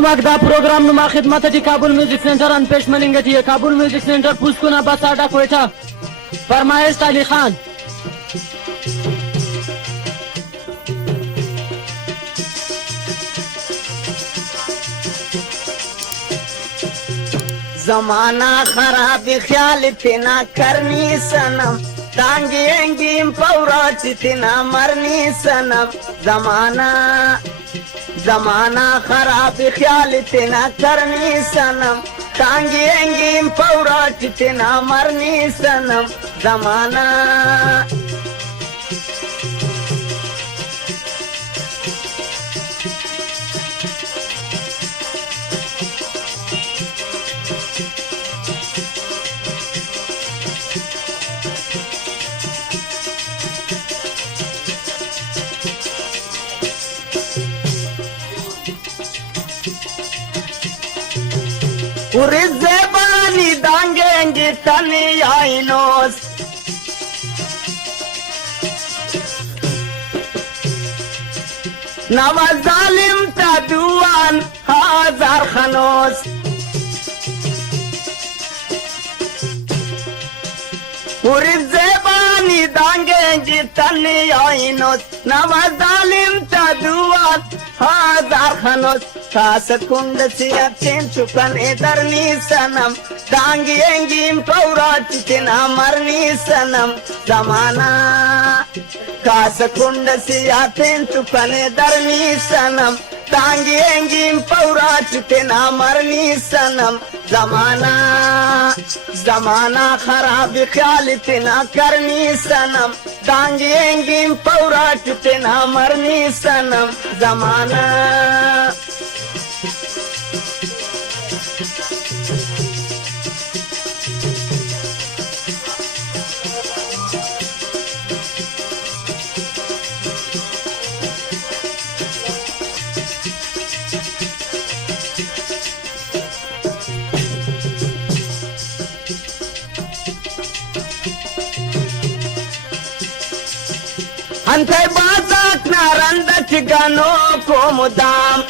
मागदा programme नुमा खिदमत थी काबुल म्यूजिक सेंटर अन पेश मलिंग थी काबुल म्यूजिक सेंटर पुस्कुना बसाडा कोयटा फरमाइश अली खान जमाना खराब ख्याल तिना करनी सनम टांगेंगी पौराच तिना मरनी सनम जमाना खराब ख्याल तिना करनी सनम टांगेंगी पौराच तिना मरनी सनम जमाना पूरी ज़बानी दांगेंगे तनी आइनोस नवा जालिम तादुआन हजार खनोस पूरी ज़बानी दांगेंगे तनी आइनोस नवा जालिम तादुआन हजार खनोस खास कुंड से अत्यंत चुकन इधरनी सनम टांगेंगी पौराच तिना मरनी सनम जमाना खास कुंड से अत्यंत चुकन इधरनी सनम टांगेंगी पौराच तिना मरनी सनम जमाना खराब ख्याल तिना करनी सनम टांगेंगी पौराच तिना मरनी सनम जमाना अंते बाजाक नारंदच गनो को मुदाम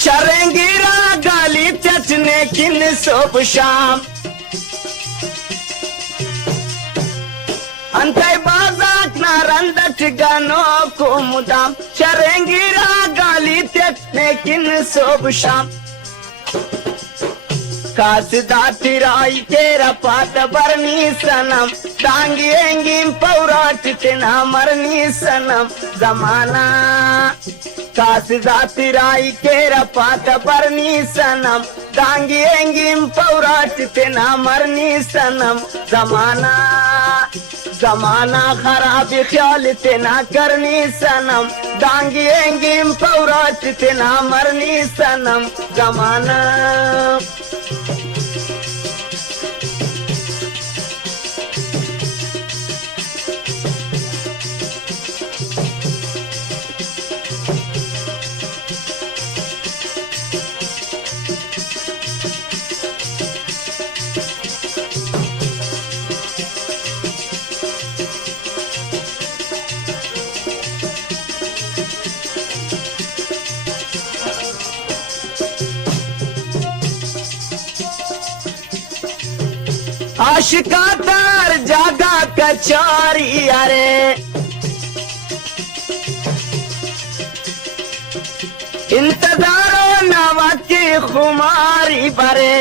चरेंगी गाली चचने किन सोप शाम अंते बाजाक नारंदच गनो को मुदाम चरेंगी गाली चचने किन सोप शाम कासदा तिराई तेरा पात बरनी सनम टांगेंगी पौराच तिना मरनी सनम जमाना कासदा तिराई तेरा पात बरनी सनम टांगेंगी पौराच तिना मरनी सनम जमाना खराब ख्याल तिना करनी सनम टांगेंगी पौराच तिना मरनी सनम जमाना आशिका तार जागा कचारी अरे इंतजारो नवा की खुमारी बरे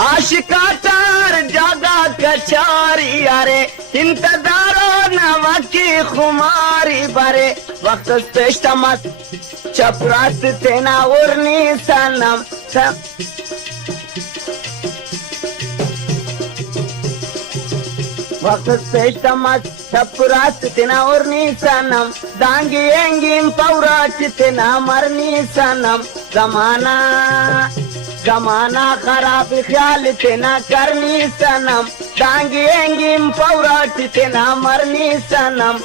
आशिका तार जागा कचारी अरे इंतजारो नवा की खुमारी बरे वक्त पेशमत चपरात तेना उर्नी सनम वक्त पेशमत चपरात तेना उर्नी सनम दांगेंगी पौराच तेना मरनी सनम जमाना खराब ख्याल तेना करनी सनम टांगेंगी पौराच तेना मरनी सनम